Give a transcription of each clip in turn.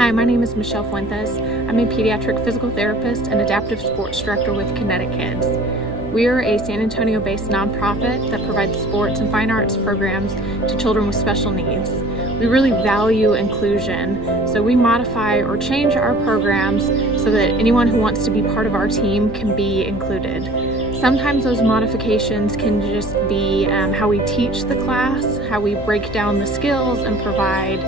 Hi, my name is Michelle Fuentes. I'm a pediatric physical therapist and adaptive sports director with Kinetic Kids. We are a San Antonio-based nonprofit that provides sports and fine arts programs to children with special needs. We really value inclusion, so we modify or change our programs so that anyone who wants to be part of our team can be included. Sometimes those modifications can just be how we teach the class, how we break down the skills and provide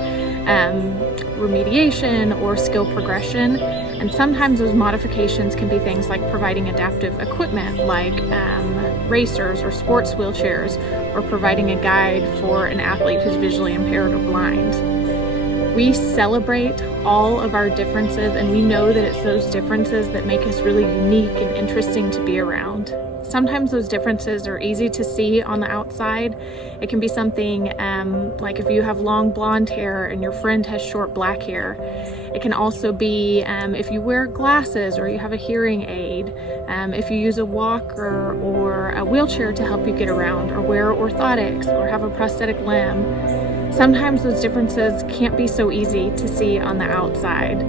remediation or skill progression. And sometimes those modifications can be things like providing adaptive equipment like racers or sports wheelchairs, or providing a guide for an athlete who's visually impaired or blind. We celebrate all of our differences, and we know that it's those differences that make us really unique and interesting to be around. Sometimes those differences are easy to see on the outside. It can be something like if you have long blonde hair and your friend has short black hair. It can also be if you wear glasses or you have a hearing aid, if you use a walker or a wheelchair to help you get around, or wear orthotics or have a prosthetic limb. Sometimes those differences can't be so easy to see on the outside.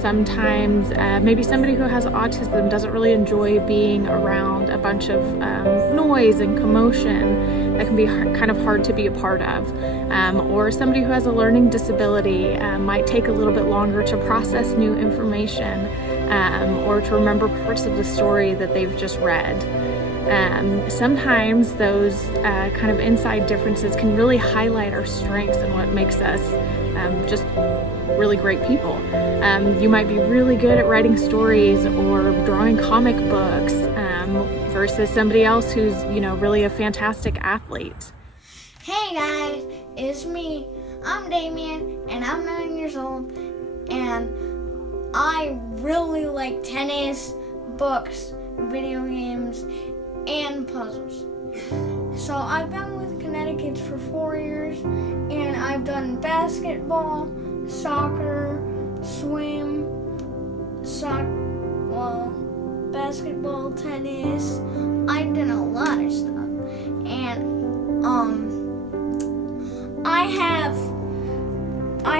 Sometimes maybe somebody who has autism doesn't really enjoy being around a bunch of noise and commotion that can be kind of hard to be a part of. Or somebody who has a learning disability might take a little bit longer to process new information or to remember parts of the story that they've just read. Sometimes those kind of inside differences can really highlight our strengths and what makes us just really great people. You might be really good at writing stories or drawing comic books versus somebody else who's, really a fantastic athlete. Hey guys, it's me. I'm Damien and I'm 9 years old, and I really like tennis, books, video games, and puzzles. So I've been with Kinetic Kids for 4 years, and I've done basketball, soccer, swim, basketball, tennis. I've done a lot of stuff, and I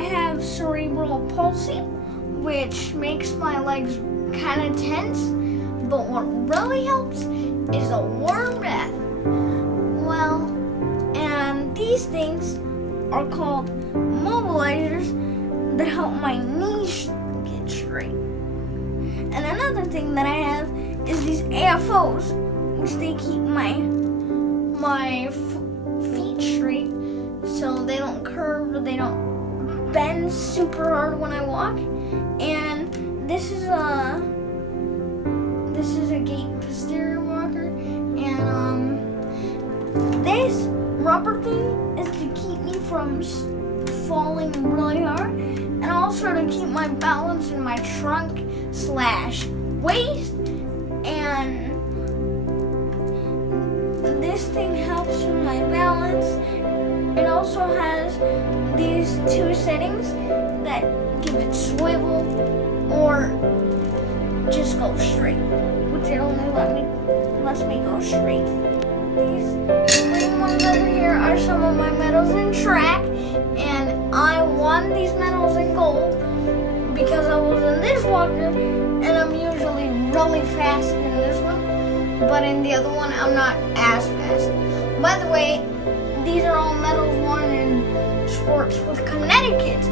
have cerebral palsy, which makes my legs kind of tense. But what really helps is a warm bath. Well, and these things are called mobilizers that help my knees get straight. And another thing that I have is these AFOs, which they keep my feet straight so they don't curve or they don't bend super hard when I walk. And this is a gait posterior walker, and this rubber thing is to keep me from falling really hard, and also to keep my balance in my trunk/waist. And this thing helps with my balance. It also has these two settings that give it swivel or just go straight, which it only lets me go straight. These green ones over here are some of my medals in track, and I won these medals in gold because I was in this walker, and I'm usually really fast in this one, but in the other one I'm not as fast. By the way, these are all medals won in sports with Kinetic Kids.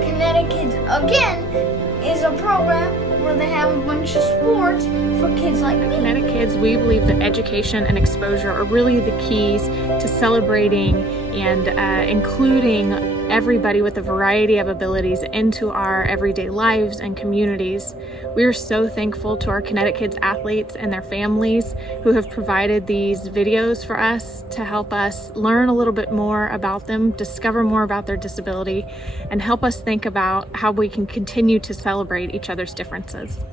Kinetic Kids, again, is a program where they have a bunch of sports for kids like me. At Kinetic Kids, we believe that education and exposure are really the keys to celebrating and including everybody with a variety of abilities into our everyday lives and communities. We are so thankful to our Kinetic Kids athletes and their families who have provided these videos for us to help us learn a little bit more about them, discover more about their disability, and help us think about how we can continue to celebrate each other's differences.